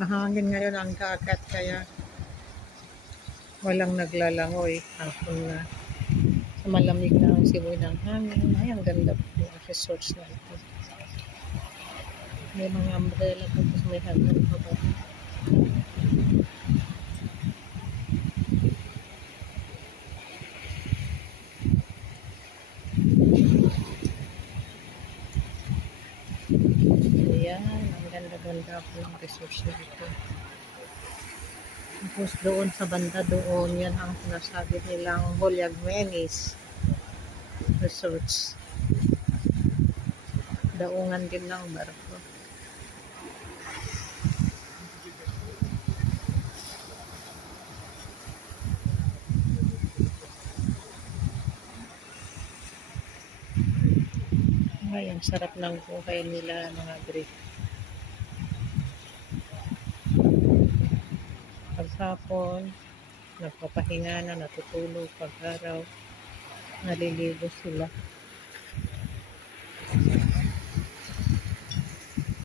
Mahangin ngayon ang dagat kaya walang naglalangoy. Hapon na. Sa malamig na ang simoy ng hangin. Ay, ang ganda po ng resorts na ito. May mga umbrella tapos may hangin pa ba. Ayan, ang ganda-ganda po ng resorts na ito. Tapos doon sa banda doon, yan ang sinasabi nilang Holyagmenis Resorts. Daungan din ng barko. Ay, ang sarap ng buhay nila mga Greek. Paghapon, nagpapahinga na, natutulog. Pag-araw, naliligo sila.